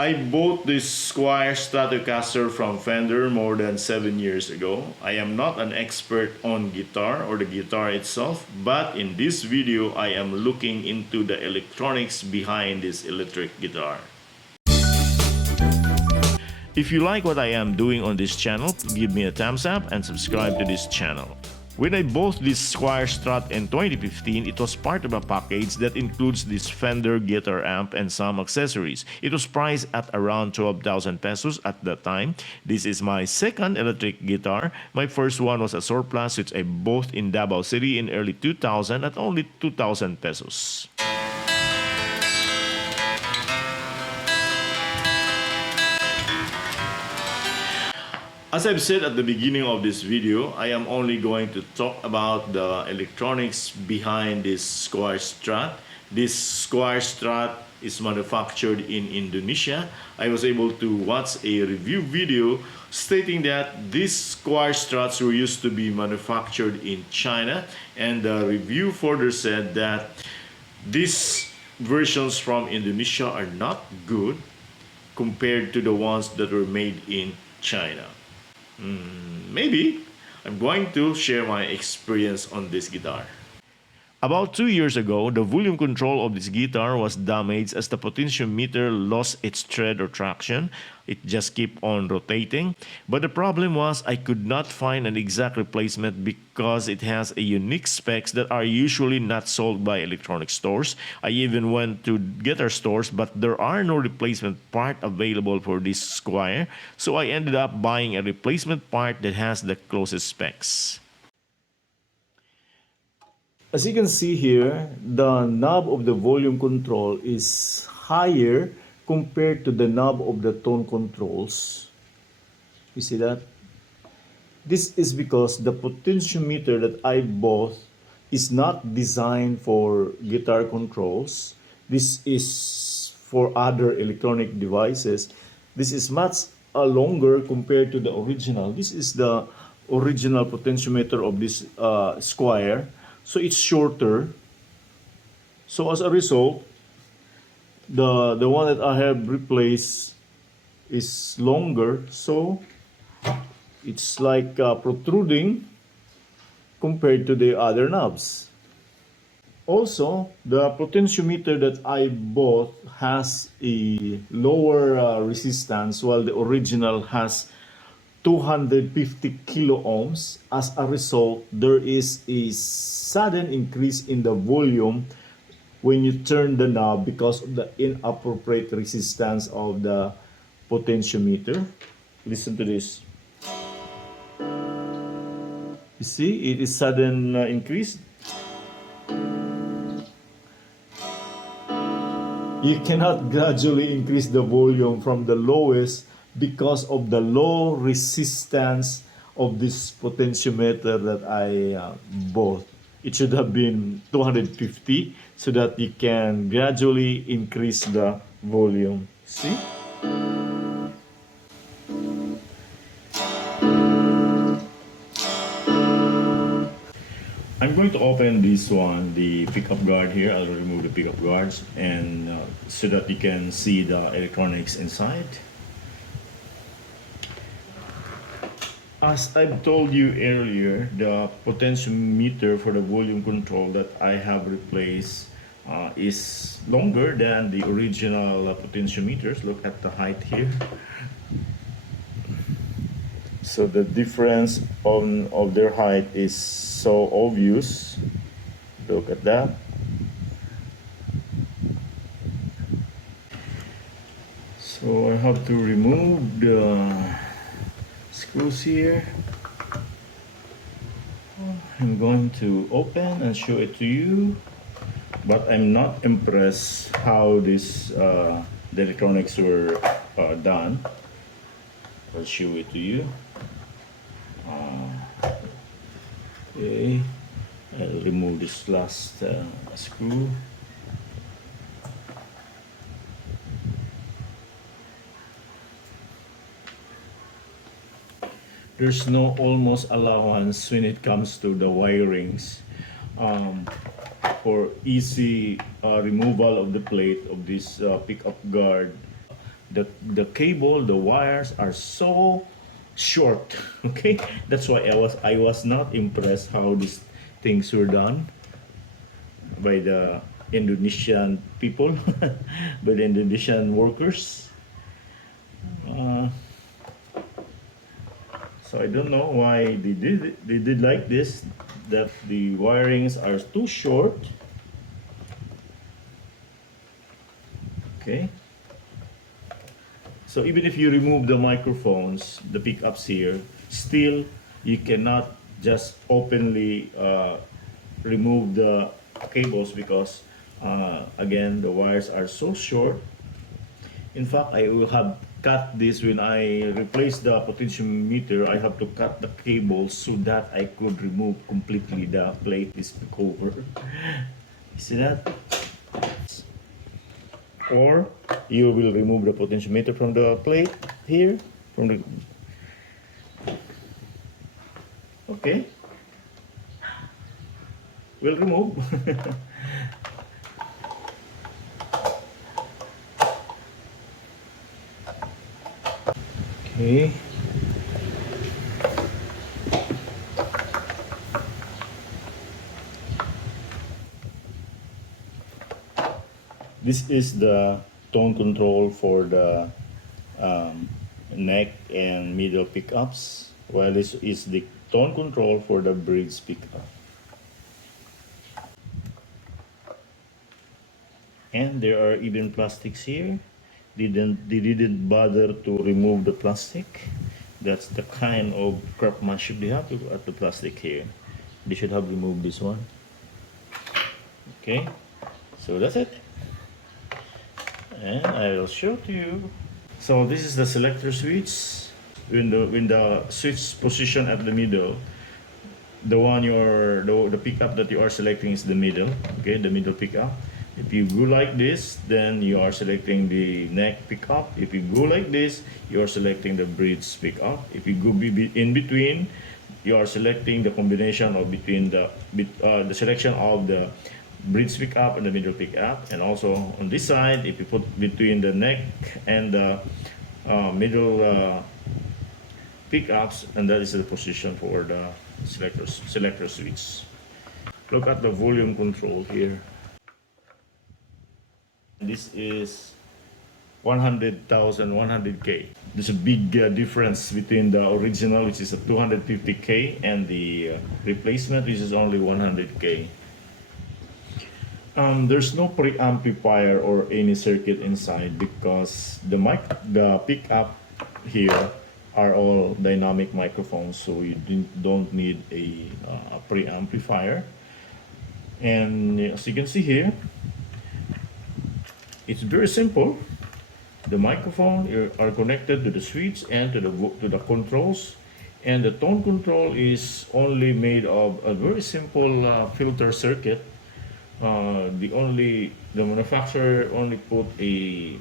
I bought this Squier Stratocaster from Fender more than 7 years ago. I am not an expert on guitar or the guitar itself, but in this video I am looking into the electronics behind this electric guitar. If you like what I am doing on this channel, give me a thumbs up and subscribe to this channel. When I bought this Squier Strat in 2015, it was part of a package that includes this Fender guitar amp and some accessories. It was priced at around 12,000 pesos at that time. This is my second electric guitar. My first one was a surplus which I bought in Davao City in early 2000 at only 2,000 pesos. As I've said at the beginning of this video, I am only going to talk about the electronics behind this Squier Strat. This Squier Strat is manufactured in Indonesia. I was able to watch a review video stating that these Squier Strats were used to be manufactured in China, and the review further said that these versions from Indonesia are not good compared to the ones that were made in China. Maybe. I'm going to share my experience on this guitar. About 2 years ago, the volume control of this guitar was damaged as the potentiometer lost its thread or traction. It just kept on rotating. But the problem was I could not find an exact replacement because it has a unique specs that are usually not sold by electronic stores. I even went to guitar stores, but there are no replacement part available for this Squier. So I ended up buying a replacement part that has the closest specs. As you can see here, the knob of the volume control is higher compared to the knob of the tone controls. You see that? This is because the potentiometer that I bought is not designed for guitar controls. This is for other electronic devices. This is much longer compared to the original. This is the original potentiometer of this Squier. So it's shorter. So as a result, the one that I have replaced is longer. So it's like protruding compared to the other knobs. Also, the potentiometer that I bought has a lower resistance, while the original has 250 kilo ohms. As a result, there is a sudden increase in the volume when you turn the knob because of the inappropriate resistance of the potentiometer. Listen to this. You see, it is sudden increase. You cannot gradually increase the volume from the lowest because of the low resistance of this potentiometer that I bought. It should have been 250 so that you can gradually increase the volume. See? I'm going to open this one, the pickup guard here. I'll remove the pickup guards and so that you can see the electronics inside. As I've told you earlier, the potentiometer for the volume control that I have replaced is longer than the original potentiometers. Look at the height here. So the difference of their height is so obvious. Look at that. So I have to remove the screws here. I'm going to open and show it to you, but I'm not impressed how this the electronics were done. I'll show it to you. Okay, I'll remove this last screw. There's no almost allowance when it comes to the wirings. For easy removal of the plate of this pickup guard, the cable, the wires are so short. Okay, that's why I was not impressed how these things were done by the Indonesian people, by the Indonesian workers. Uh, so I don't know why they did like this, that the wirings are too short. Okay. So even if you remove the microphones, the pickups here, still you cannot just openly remove the cables because again the wires are so short. In fact, I will have cut this when I replace the potentiometer. I have to cut the cables so that I could remove completely the plate is cover. You see that? Or you will remove the potentiometer from the plate here, from the, okay, we'll remove. Okay. This is the tone control for the um, neck and middle pickups, while this is the tone control for the bridge pickup. And there are even plastics here. They didn't bother to remove the plastic. That's the kind of craftsmanship they have at the plastic here. They should have removed this one. Okay, so that's it. And I will show to you. So this is the selector switch. When the switch position at the middle, the pickup that you are selecting is the middle. Okay, the middle pickup. If you go like this, then you are selecting the neck pickup. If you go like this, you are selecting the bridge pickup. If you go in between, you are selecting the combination of between the selection of the bridge pickup and the middle pickup. And also on this side, if you put between the neck and the middle pickups, and that is the position for the selector switch. Look at the volume control here. This is 100,000, 100K. There's a big difference between the original, which is a 250K, and the replacement, which is only 100K. There's no preamplifier or any circuit inside because the pickup here are all dynamic microphones, so you don't need a preamplifier. And as you can see here, it's very simple. The microphone are connected to the switch and to the controls, and the tone control is only made of a very simple filter circuit. The manufacturer only put a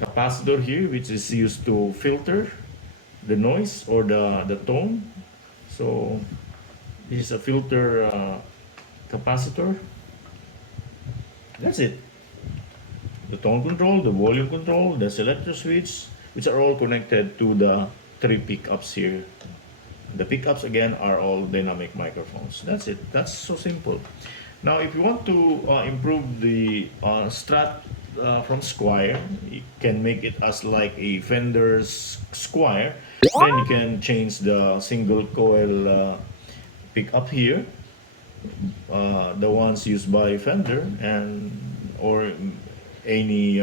capacitor here, which is used to filter the noise or the tone. So this is a filter capacitor. That's it. The tone control, the volume control, the selector switch, which are all connected to the three pickups here. The pickups again are all dynamic microphones. That's it. That's so simple. Now, if you want to improve the Strat from Squier, you can make it as like a Fender's Squier. Then you can change the single coil pickup here, the ones used by Fender, and or any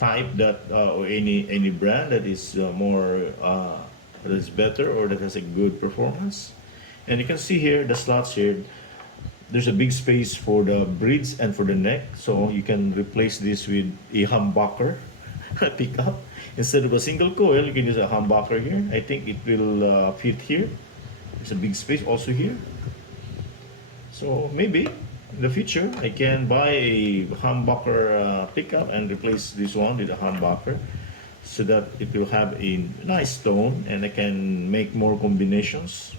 type that or any brand that is more that is better or that has a good performance. And you can see here the slots here. There's a big space for the bridge and for the neck, so you can replace this with a humbucker pickup. Instead of a single coil, you can use a humbucker here. I think it will fit here. There's a big space also here. So maybe in the future, I can buy a humbucker pickup and replace this one with a humbucker so that it will have a nice tone and I can make more combinations.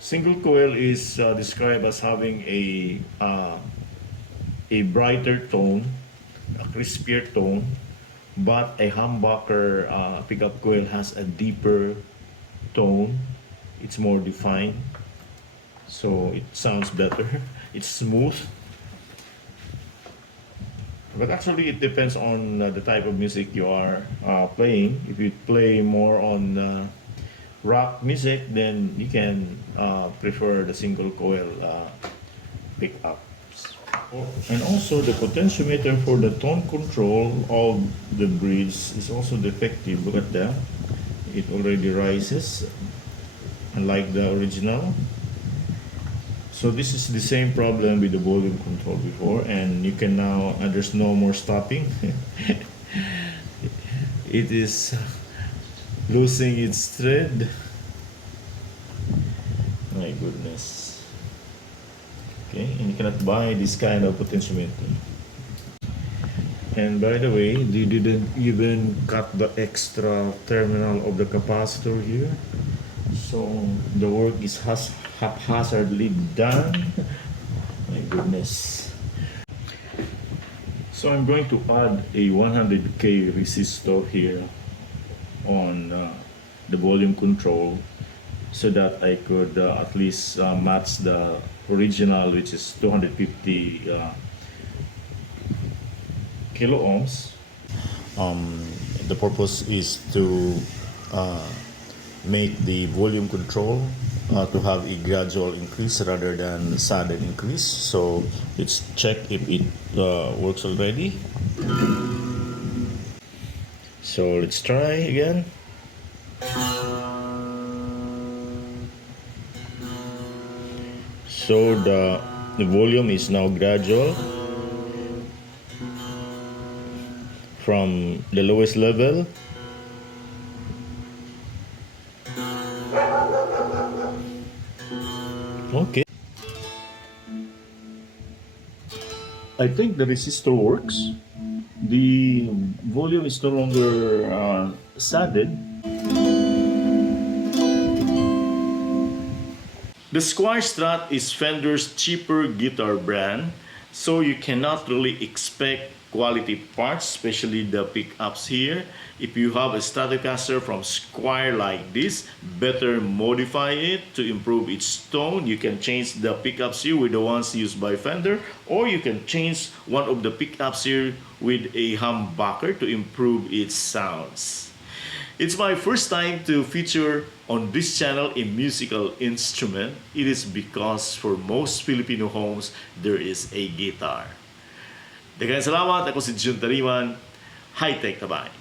Single coil is described as having a brighter tone crispier tone, but a humbucker pickup coil has a deeper tone. It's more defined, so it sounds better. It's smooth, but actually it depends on the type of music you are playing. If you play more on rock music, then you can prefer the single coil pickups. And also the potentiometer for the tone control of the bridge is also defective. Look at that. It already rises, unlike the original. So this is the same problem with the volume control before, and you can now, there's no more stopping. It is losing its thread. My goodness. Okay, and you cannot buy this kind of potentiometer. And by the way, they didn't even cut the extra terminal of the capacitor here. So the work is haphazardly done. My goodness. So I'm going to add a 100K resistor here on the volume control, so that I could at least match the original, which is 250 kilo ohms. The purpose is to make the volume control to have a gradual increase rather than sudden increase. So let's check if it works already. So let's try again. So the volume is now gradual from the lowest level. Okay. I think the resistor works. The volume is no longer sudden. The Squier Strat is Fender's cheaper guitar brand, so you cannot really expect quality parts, especially the pickups here. If you have a Stratocaster from Squier like this, better modify it to improve its tone. You can change the pickups here with the ones used by Fender, or you can change one of the pickups here with a humbucker to improve its sounds. It's my first time to feature on this channel a musical instrument. It is because for most Filipino homes, there is a guitar. Daghang salamat. Ako si Jun Tariman. High-tech tabay.